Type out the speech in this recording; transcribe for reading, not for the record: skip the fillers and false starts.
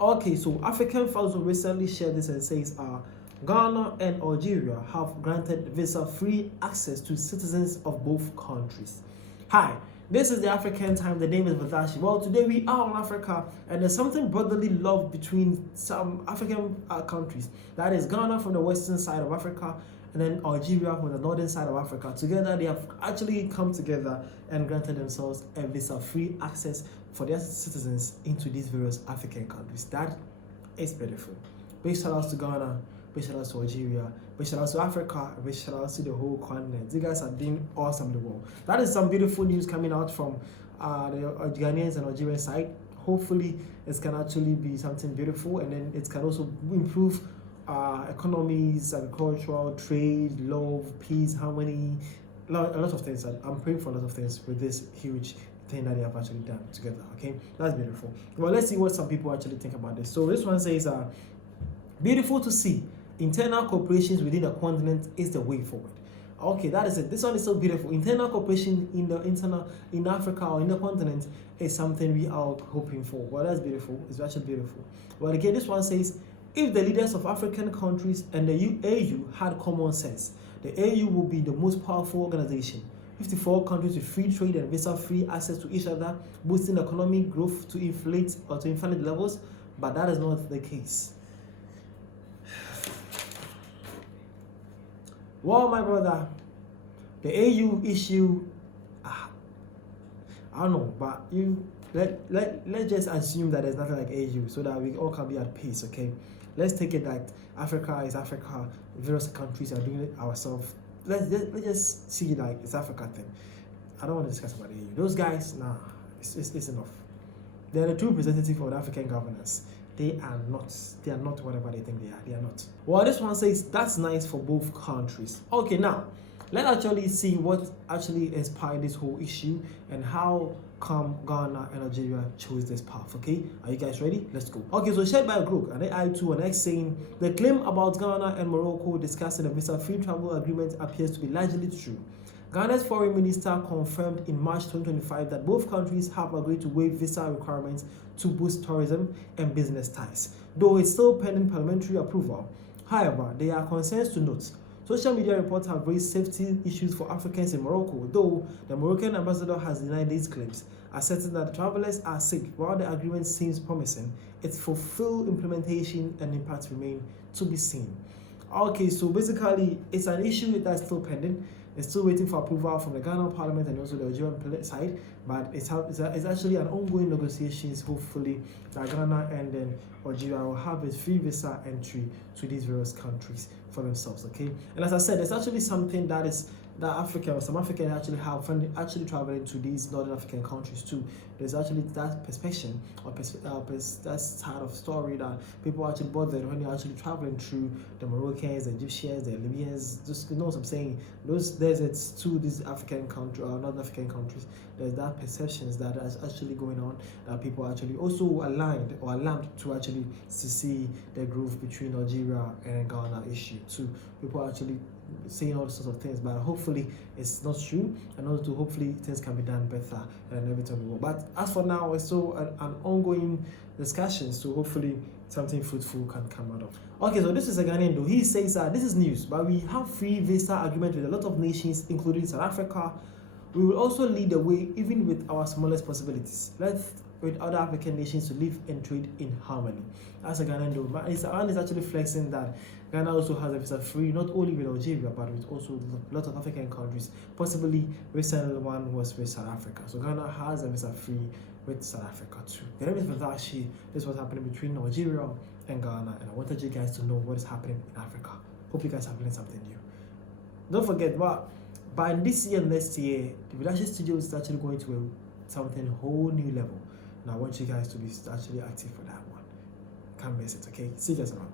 Okay, so African Council recently shared this and says Ghana and Algeria have granted visa-free access to citizens of both countries. Hi, this is the African Time. The name is Vadashi. Well, today we are on Africa, and there's something brotherly love between some African countries. That is Ghana from the western side of Africa, and then Algeria from the northern side of Africa. Together, they have actually come together and granted themselves a visa-free access for their citizens into these various African countries. That is beautiful. Big shout outs to Ghana, big shout outs to Algeria, big shout outs to Africa, big shout outs to the whole continent. You guys are doing awesome in the world. That is some beautiful news coming out from the Ghanaians and Algerian side. Hopefully, it can actually be something beautiful, and then it can also improve economies, agricultural, trade, love, peace, harmony, a lot of things. I'm praying for a lot of things with this huge thing that they have actually done together. Okay, that's beautiful. Well, let's see what some people actually think about this. So this one says, beautiful to see. Internal cooperations within a continent is the way forward. Okay, that is it. This one is so beautiful. Internal cooperation in Africa or in the continent is something we are hoping for. Well, that's beautiful. It's actually beautiful. Well, again, this one says, if the leaders of African countries and the AU had common sense, the AU would be the most powerful organization. 54 countries with free trade and visa-free access to each other, boosting economic growth to inflate or to infinite levels, but that is not the case. Well, my brother, the AU issue, I don't know, but let's just assume that there's nothing like AU so that we all can be at peace, okay? Let's take it that Africa is Africa, various countries are doing it ourselves. Let's just see it like it's Africa thing. I don't want to discuss about AU. Those guys, nah, it's enough. They're the true representative of the African governance. They are not whatever they think they are. They are not. Well, this one says that's nice for both countries. Okay, now let's actually see what actually inspired this whole issue and how come Ghana and Algeria chose this path. Okay, are you guys ready? Let's go. Okay, so shared by a group, and then I2 and X saying the claim about Ghana and Morocco discussing a visa-free travel agreement appears to be largely true. Ghana's foreign minister confirmed in March 2025 that both countries have agreed to waive visa requirements to boost tourism and business ties, though it's still pending parliamentary approval. However, there are concerns to note. Social media reports have raised safety issues for Africans in Morocco, though the Moroccan ambassador has denied these claims, asserting that the travelers are safe. While the agreement seems promising, its full implementation and impact remain to be seen. Okay, so basically, it's an issue that's still pending. It's still waiting for approval from the Ghana Parliament and also the Algerian side, but it's actually an ongoing negotiations. Hopefully, that Ghana and then Algeria will have a free visa entry to these various countries for themselves. Okay, and as I said, there's actually something that some Africans actually have fun actually traveling to these northern African countries too. There's actually that perception or that side of story that people actually bothered when they're actually traveling through the Moroccans, the Egyptians, the Libyans. Just you know what I'm saying? Those deserts to these African countries or Northern African countries. There's that perceptions that is actually going on that people are actually also aligned or alarmed to actually to see the growth between Algeria and Ghana issue too. People are actually saying all sorts of things, but hopefully it's not true, and also hopefully things can be done better and everything will. But as for now, it's still an ongoing discussion, so hopefully something fruitful can come out of. Okay, so this is a Ghanaian though. He says this is news, but we have free visa agreement with a lot of nations, including South Africa. We will also lead the way, even with our smallest possibilities. Let's with other African nations to live and trade in harmony. That's a Ghanaian though. But it's actually flexing that Ghana also has a visa free, not only with Algeria, but with also a lot of African countries. Possibly, recent one was with South Africa. So Ghana has a visa free with South Africa too. The name is Vadashi. This is what's happening between Algeria and Ghana, and I wanted you guys to know what is happening in Africa. Hope you guys have learned something new. Don't forget, but by this year and next year, the Vadashi Studio is actually going to something whole new level. And I want you guys to be actually active for that one. Can't miss it, okay? See you guys around.